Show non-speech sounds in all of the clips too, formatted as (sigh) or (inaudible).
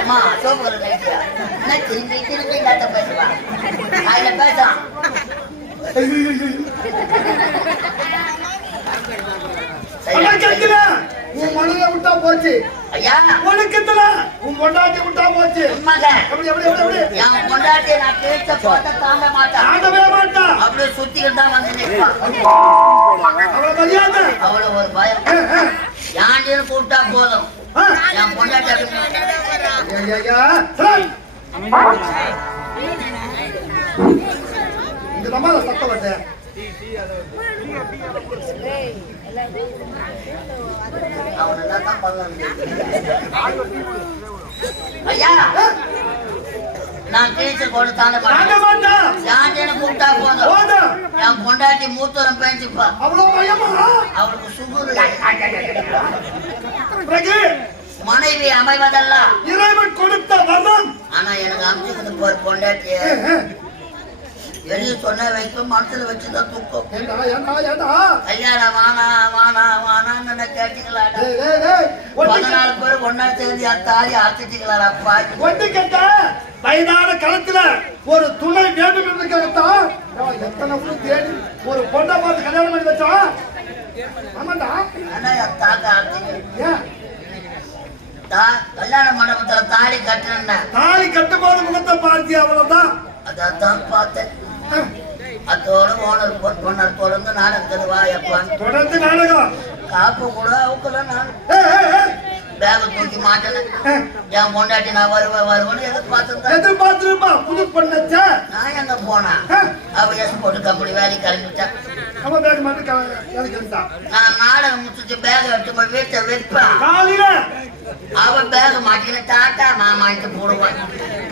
அம்மா சோப்பு நைட்டியா என்ன திரும்பி திரும்பி இல்லாத பேசுவா அதுல பேசான் உன் மனதை விட்டா போச்சு ஐயா உனக்கு எத்தனை உன் பொண்டாட்டி விட்டா போச்சு உண்மைங்க எப்படி எப்படி எப்படி எப்படி என் பொண்டாட்டி நான் பேச்ச போட்ட தாண்ட மாட்டான் ஆண்டவே மாட்டா அப்படியே சுத்திக்கிட்டு தான் வந்து நிற்பான் அவளை மரியாதை அவ்வளவு ஒரு பயம் யாண்டின்னு கூப்பிட்டா போதும். என் பொண்டாட்டி ஐயா, ஐயா, சரி. இங்க பொண்டாட்டி மூத்தரம் பேஞ்சுப்பா அவ்வளவு பயமா? அவளுக்கு சுகுரு. பிறகு மனைவி அமைவதெல்லாம் இறைவன் கொடுத்த வரம் ஆனா எனக்கு அமைச்சுக்கிட்டு போற பொண்டாட்டிய. வெளியே சொன்ன வைக்கும் மனசுல வச்சுதான் தூக்கம். கல்யாணம் வானா வானா வானான்னு ஒண்டி பதினாலு பேர் ஒன்னா சேர்ந்து தாலி அரைச்சிட்டீங்களா பாக்கி வயதான காலத்துல ஒரு துணை வேண்டும் என்றுதான் எத்தனை ஊரு தேடி ஒரு பொண்ணை பார்த்து கல்யாணம் பண்ணி வச்சோம் ஆமாண்டா. கல்யாண மண்டபத்துல தாலி கட்டினேன் தாலி கட்டும்போது முகத்தை பார்த்தி அவ்வளவுதான்? அதான் பார்த்தேன். அதோட ஓனர் போன் பண்ணார் தொடர்ந்து நாடகத்துக்கு வா எப்பான்னு தொடர்ந்து நாடகம்? காப்பு கூட அவுக்கல நான். பேக ஏய், என் பொண்டாட்டி நான் வருவேன் வருவேன்னு எதிர்பார்த்துருந்தேன். எதிர்பார்த்திருப்பா? புது பொண்ணச்சா. நான் எங்க போனேன் அவ எஸ் போட்டு கம்பெனி வேலைக்கு கிளம்பிட்டேன் நம்ம பேக் மட்டும் நான் நாடகம் முடிச்சுட்டு பேக் எடுத்து போய் வீட்டை வைப்பேன். காலையில! அவ பேக் மாட்டிக்கின டாட்டா மாமான்ட்டு போடுவான்.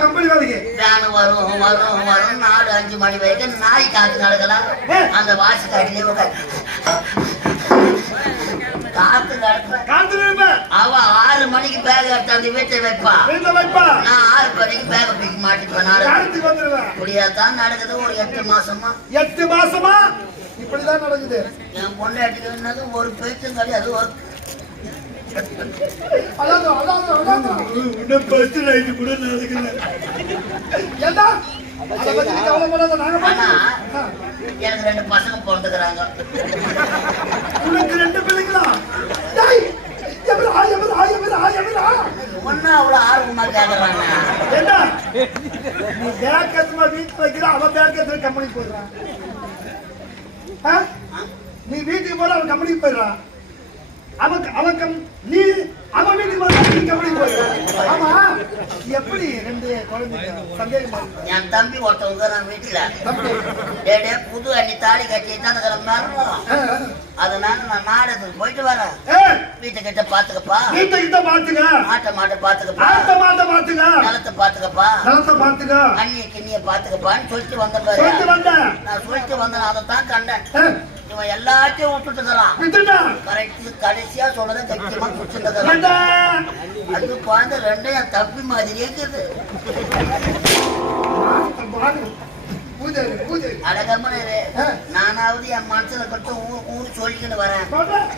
கம்பெனி வேலைக்கு? வேனு வரும் வரும் வரும். நாலு அஞ்சு மணி வரைக்கும் நாய் காத்து நடக்கலாம். அந்த வாசி காட்டிலே உட்காந்து காத்து அவ ஆறு மணிக்கு பேக் எடுத்தாந்து வீட்டை வைப்பா. வைப்பா. நான் ஆறு மணிக்கு பேக தூக்கி மாட்டிப்பேன் நாடகம் யாருக்கு வந்துருவேன். இப்படியாத்தான் நடக்குது ஒரு எட்டு மாசமா. எட்டு மாசமா? இப்படிதான் நடக்குது. என் பொண்டாட்டிக்கு என்னது ஒரு பேச்சும் கிடையாது ஒரு இன்னும் ரைட்டு கூட ஏண்டா? எனக்கு ரெண்டு பசங்க பிறந்துக்கிறாங்க. உனக்கு ரெண்டு பிள்ளைங்களா? ஒன்னா அவ்வளவு ஆர்வமா கேக்குறாங்க. ஏண்டா, நீ பேக் எடுத்துமா வீட்டுல வைக்கிற, அவன் பேக் எடுத்து கம்பெனிக்கு போயிடுறான். நீ வீட்டுக்கு போற அவன் கம்பெனிக்கு போயிடுறான் அவன் அவன் நீ அவன் வீட்டுக்கு போற நீ கம்பெனிக்கு போயிடுறான் ஆமா. எப்படி ரெண்டு குழந்தைங்க சந்தேகமா இருக்கு. என் தம்பி ஒருத்தவங்க நான் வீட்டுல. டேய், புது அண்ணி தாலி கட்டி தான் அதனால நான் நாடகத்துக்கு போயிட்டு வரேன். வீட்டை கிட்ட பாத்துக்கப்பா. வீட்டை கிட்ட பாத்துக்க. மாட்டை மாட்டை பாத்துக்கப்பா. ஆட்ட மாட்ட பாத்துக்க. நிலத்தை பாத்துக்கப்பா. நிலத்தை பாத்துக்க. அண்ணிய கிண்ணிய பாத்துக்கப்பான்னு சொல்லிட்டு வந்த பாரு. நான் சொல்லிட்டு வந்தேன். அதைத்தான் கண்டேன். இவன் எல்லாத்தையும் விட்டுட்டு? இருக்கிறான் விட்டுட்டேன் கரெக்ட் கடைசியா சொன்னதை தைரியமா குடிச்சுட்டு வேண்டாம். அது குழந்தை ரெண்டும் என் தப்பி மாதிரியே இருக்குது. நானாவது என் மனசுல கட்டு ஊர் ஊர் சொல்லிக்கிட்டு வரேன்.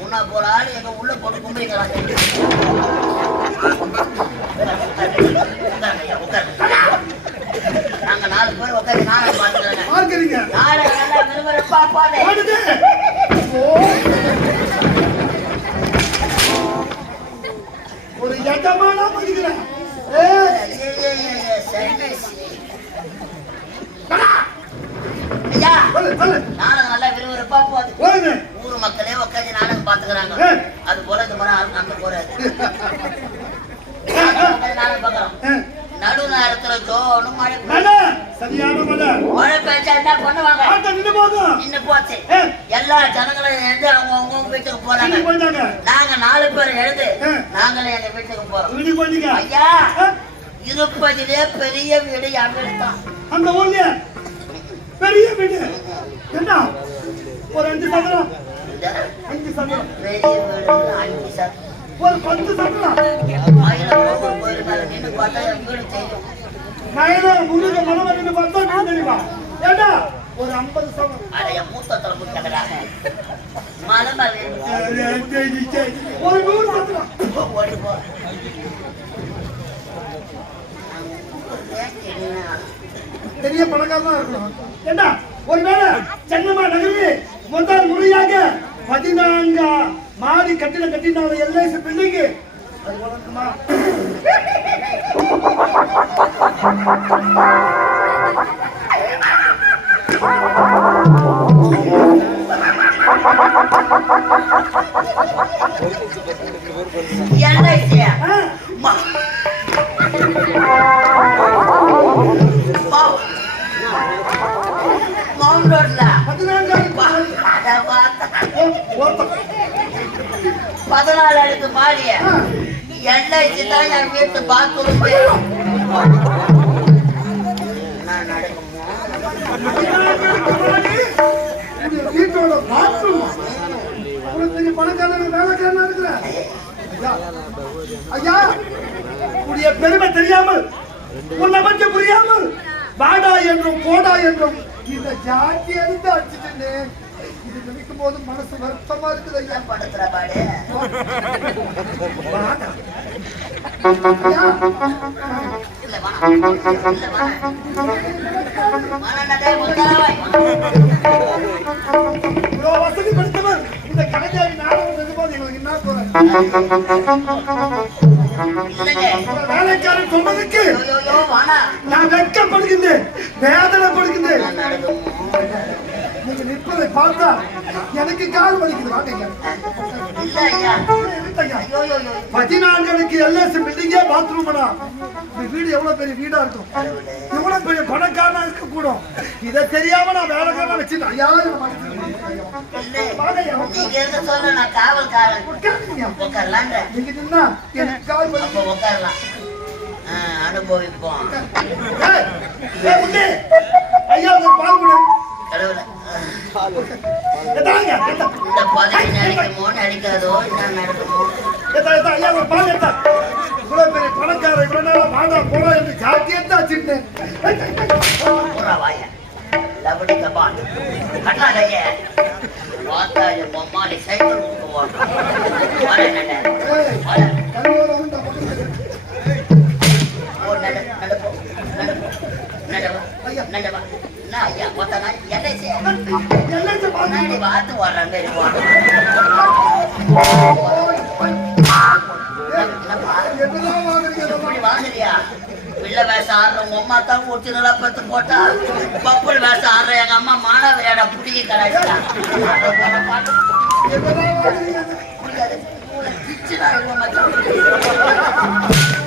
உன்னை போல ஆள் எங்க உள்ள போட்டு கும்பிடுக்கிறாங்க நாங்க நாலு பேர் உட்காந்து நாளை பார்த்துக்கிறேங்க. பார்க்கறீங்க. நாளை நல்லா பாரு. ஓடுது. ஓ. ஒரு எட்டமானா மதிக்கிறேன் ஏய், ஐயையையே, சன்னியாசி. ஐயா, சொல்லு, சொல்லு. நாடகம் நல்லா விறுவிறுப்பா போகுது ஓடுது. ஊர் மக்களே உட்காந்து நாடகம் பாத்துக்கிறாங்க ஆ. அது போல இந்த முறை ஆள் அங்க போறாரு நாடகம் பாக்குறோம் ஆ. நடு நேரத்துல ஜோனும் மழை பெய்யுது. மழை. சரியான மழை. மழை பெய்ஞ்சா என்ன பண்ணுவாங்க ஆட்டம் நின்னு போகும். இன்னும் போச்சு ஆ. எல்லா ஜனங்களும் எழுந்து அவங்க அவங்க வீட்டுக்கு போறாங்க. நாங்க நாலு பேர் எழுந்து ஆ. நாங்களும் எங்க வீட்டுக்கு போறோம். ஐயா இருப்பதிலே பெரிய வீடு என் வீடு தான் அந்த ஊர்லயே பெரிய வீடு. என்ன ஒரு அஞ்சு சதுரம். அஞ்சு சதுரம். அஞ்சு சார் ஒரு பத்து சதுரம். நின்று பார்த்தா தெரியும் ஏண்டா? ஒரு ஐம்பது சதுரம் அட என் மூத்த மேல இருக்கு. ஒரு நூறு பத்துலாம் ஓடி போ. பெரிய பணக்காரனா இருக்கணும். ஏண்டா? ஒருவேளை சென்னமா நகரில் முதல் முறையாக பதினான்கு மாடி கட்டிடம் கட்டினால எல்ஐசி பில்டிங்கு அது வழங்குமா LIC (laughs) பதினாலு அடுத்து மாடிய எண்ணெய் தான் என் வீட்டு. பாத்ரூம் வீட்டோட பணக்காரன் வேலைக்காரனா இருக்கிற ஐயா, உடைய பெருமை தெரியாமல் உள்ள பற்றி புரியாமல் வாடா என்றும் போடா என்றும் இந்த ஜாதி எடுத்து அடிச்சுட்டு இது நினைக்கும் போது மனசு வருத்தமா இருக்குது ஐயா. படத்துல பாடு வாடா. இவ்வளவு வசதி படுத்தவர் இந்த கலைஞர் நாடகம் இருக்கும்போது எங்களுக்கு என்ன வேலைக்காரன் சொன்னதுக்கு. நான் வெட்கப்படுகின்றேன் வேதனைப்படுகின்றேன். நீங்க நிற்பதை பார்த்தா எனக்கு கால் வலிக்குது. வாங்க பதினான்களுக்கு எல்எஸ் பில்டிங்கே பாத்ரூம்னா இந்த வீடு எவ்வளவு பெரிய வீடா இருக்கும்? எவ்வளவு பெரிய பணக்காரனா இருக்க கூடும் இதை தெரியாம நான் வேலைக்காரனா வச்சுட்டேன் நீங்க நின்னா எனக்கு கால் வலி. அப்ப உட்காரலாம். அனுபவிப்போம். ஐயா பால் கொடு. இந்த பதவி நடிக்குமோ நடிக்காதோ என்ன நடக்குமோ. இவ்வளவு பெரிய பணக்காரர் இவ்வளவு வாடா போடா என்று ஜாக்கி எடுத்து வச்சுட்டேன் பூரா வாய. லபடி கபால் பார்த்தா இது பொம்மாலி சைக்கிள் கொடுக்குவோம் வர நட வர ஓ நட நடப்போ என்ன ஐயா பார்த்தா என்ன செய்ய முன்னாடி பார்த்து வர்றாங்க இப்படி வாங்குறியா பிள்ளை வேஷம் ஆடுற உங்க அம்மா தான் ஒரிஜினலா பத்து போட்டா பப்புள் வேஷம் ஆடுற எங்க அம்மா மாணவரையோட புடிக்க கலாய்ச்சா கை கட்டி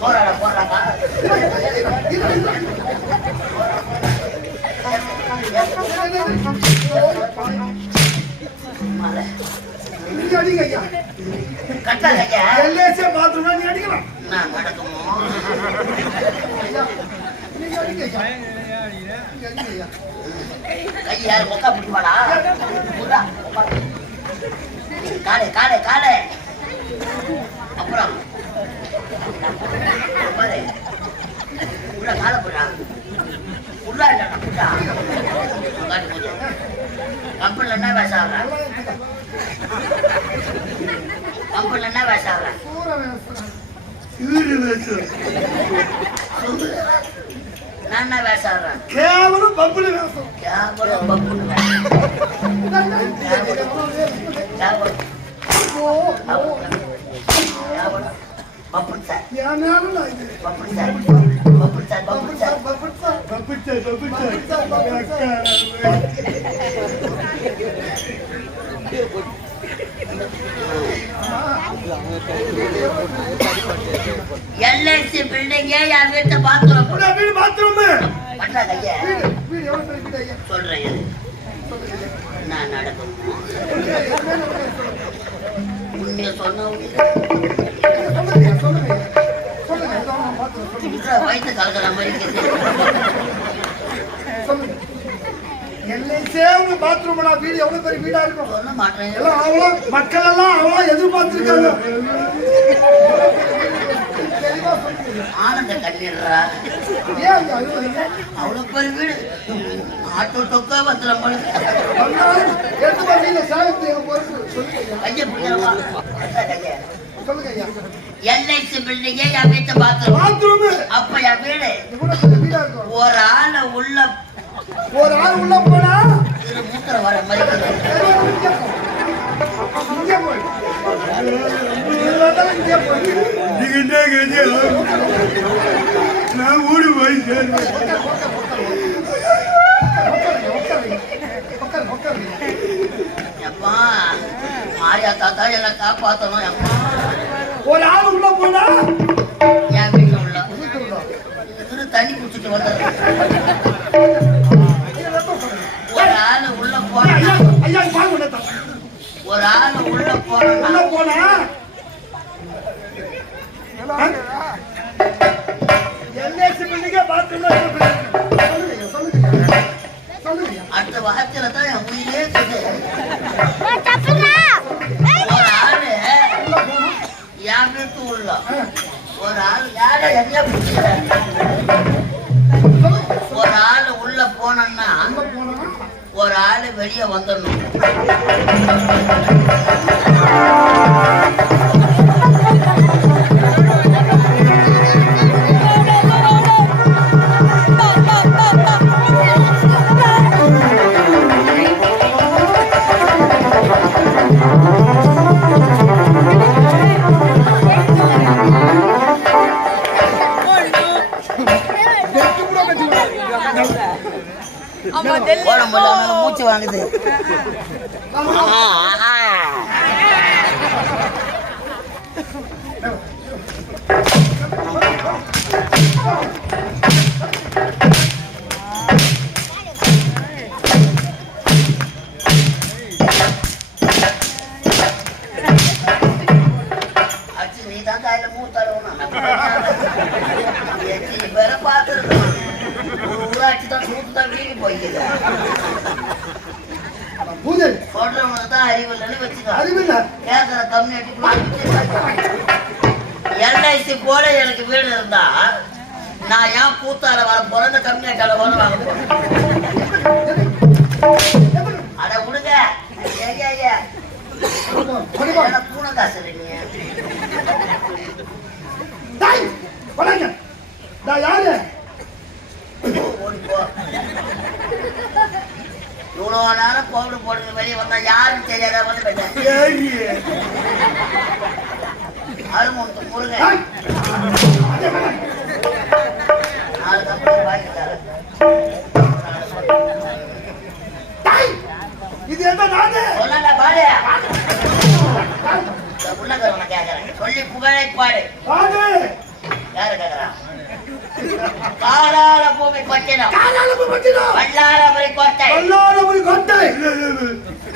போறாட போறாங்க கட்டாத ஐயா எல்ஏசியா பாத்ரூம்ல நீ அடிக்கலாம். நான் நடக்குமோ நீங்க அடிங்க ஐயா நீங்க அடிங்க ஐயா கை யாரு முக்கா பிடிப்பாடா காலே காலே காலே அப்புறம் உள்ள காலை போடா உள்ள இல்லடா புட்டா காட்டு போச்சு கம்பெனில என்ன வேஷம் கம்பெனில என்ன வேஷம் வேஷம் என்ன வேஷம் ஆடுறேன் கேவலம் பப்புன்னு வேஷம். கேவலம் பப்புன் சார். பப்புன் சார். பப்புன் சார் பப்புன் சார். எல்ஐசி பில்டிங்கே என் வீட்டை பாத்துறோம் ஐயா சொல்றேன். நான் நடக்கும் உண்மையை சொன்ன வயிற்று கலக்கிற மாதிரி வீடு எவ்வளவு பெரிய வீடா இருக்கும்? சொல்ல மாட்டேன். எல்லாம் அவ்வளோ மக்கள் எல்லாம் அவ்வளோ எதிர்பார்த்திருக்காங்க. ஆனந்த கண்ணீர்ரா அவ்வளவு பெரிய வீடு. ஆட்டோ தொக்கா வந்துடும் போல. எடுத்து வந்தீங்க ஐயா. சொல்லுங்க ஐயா எல்ஐசி பில்டிங்கே என் வீட்டை பாத்ரூம். அப்ப என் வீடு. ஒரு ஆளை உள்ள ஒரு ஆள் உள்ள போனா மூத்திர வர மாதிரி. நான் ஊடு போய் மாரியா தாத்தா என்னை காப்பாத்தணும் எப்பா. ஒரு ஆள் உள்ள போனா? என் வீட்டுல உள்ள. இவரு தண்ணி குடிச்சிட்டு வந்தது. அடுத்த வாரத்துல தான் என் உயிரே ஒரு ஆளு என் வீட்டு உள்ள? ஒரு ஆள் யார பிடிச்ச ஒரு ஆளு உள்ள போனோம்னா ஒரு ஆளு வெளியே வந்துடணும். வாங்குது நான் ஏன் கூத்தால வர போறேன்? இந்த வாங்க போறேன் அட விடுங்க பூனை காசு வணங்க நான் யாரு? இவ்வளோ நேரம் கோவிடு போடுங்க வெளியே வந்தா யாருன்னு தெரியாத வந்து போயிட்டேன் அருமுகத்து முருங்க சொல்லி புகழை பாடு. யாரு கேட்கறான் காலால பூமி பட்டினம் வல்லாரபுரி கோட்டை. வல்லாரபுரி கோட்டை.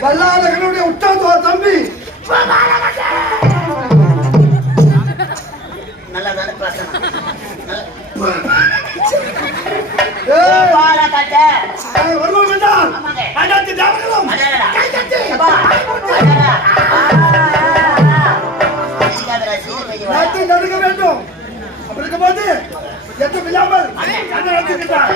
வல்லாரகனுடைய உற்றாத்துவ தம்பி. நல்லா தானே பேசணும் ஏய், பாலக்கட்டை ஏய், வருவோம் வேண்டாம். ஆமாங்க. அண்ணாத்து தேவர்களும் அடடா எத்தம் இல்லாமல் நடத்துகின்றார்